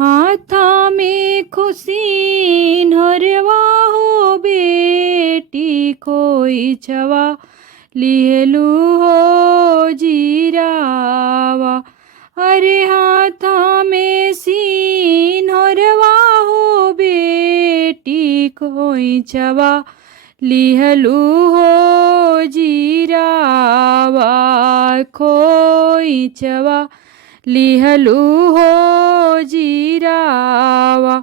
हाथा में खुशी नरवा हो बेटी खोई छवा लिहलू हो जीरावा। अरे हाथा में सीन हरवा हो बेटी खोई छवा लिहलू हो जीरावा। खोई छवा लिहलू हो जीरावा।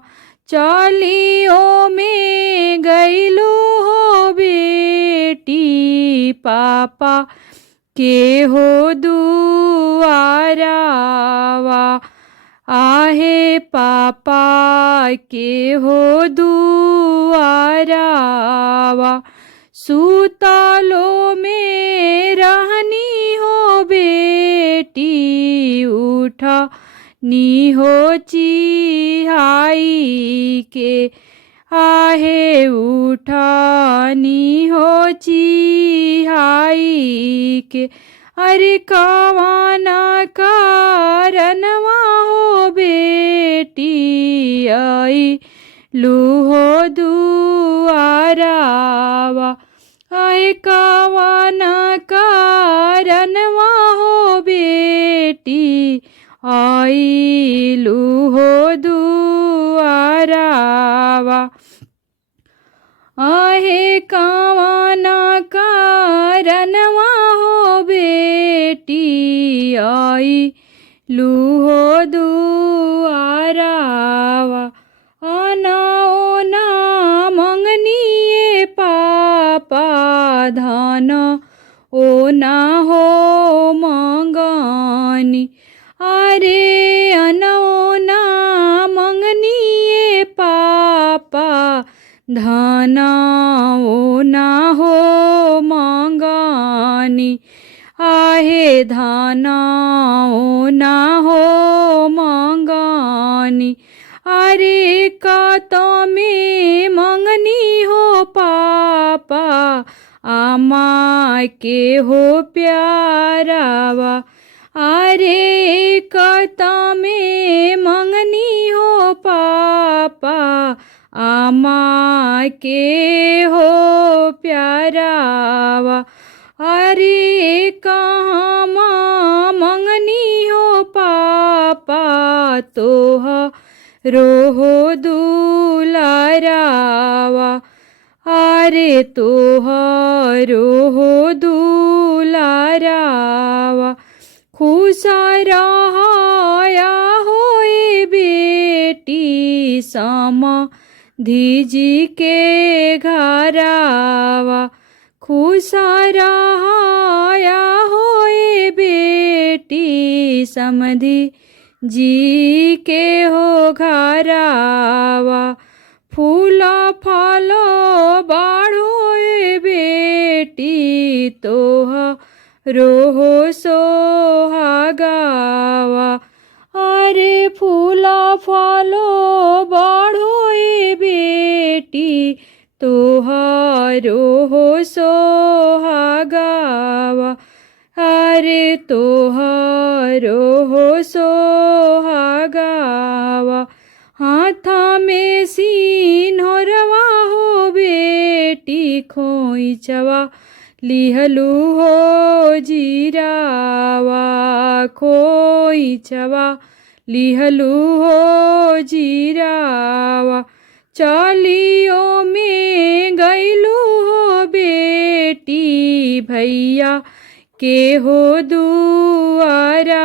चालियो में गईलू हो बेटी पापा के हो दुआरावा। आहे पापा के हो दुआरावा। सूतालो में रहनी हो बेटी उठा नी हो चिहाई के। आहे उठानी हो चिहाई के। अरे कवाना कारणवा हो बेटी आई लूहो दुआरावा। आए कवाना कारणवा हो बेटी आई लूहो दुआरावा। आहे कवाना कारणवा हो बेटी आई लूहो दुआरावा। आना ओना मंगनिए पापा धन ओना हो मंगनी। अरे अनोना मंगनिए पापा धन ओना हो मंगनी। आहे धन ओना हो मंगनी। अरे कातो में मंगनी हो पापा आमा के हो प्यारावा। अरे कातो में मंगनी हो पापा आमा के हो प्यारावा। अरे कहाँ मंगनी हो पापा तोह रोहो दुलारावा। अरे तोह रोहो दुलारावा। खुशा रहाया होए बेटी समाधि के घरावा। खुशा रहाया होए बेटी समधि जी के हो घरावा। फूला फालो बाढ़ोए बेटी तोह रोहो सोहागावा। अरे फूला फालो बाढ़ोए बेटी तोह रोहो सोहागावा। अरे तोह रोहो सोहागावा। हाथा में सीन हरवा हो बेटी खोई छवा लिहलू हो जीरावा। खोई छवा लिहलू हो जीरावा। चालियो में गईलू हो बेटी भैया के हो दुआरावा।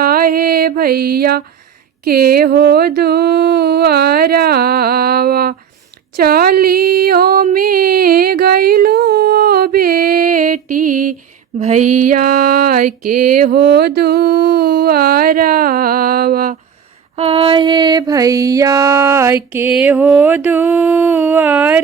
आहे भैया के हो दुआरावा। चालियो में गईलू बेटी भैया के हो दुआरावा। आहे भैया के हो दुआरावा।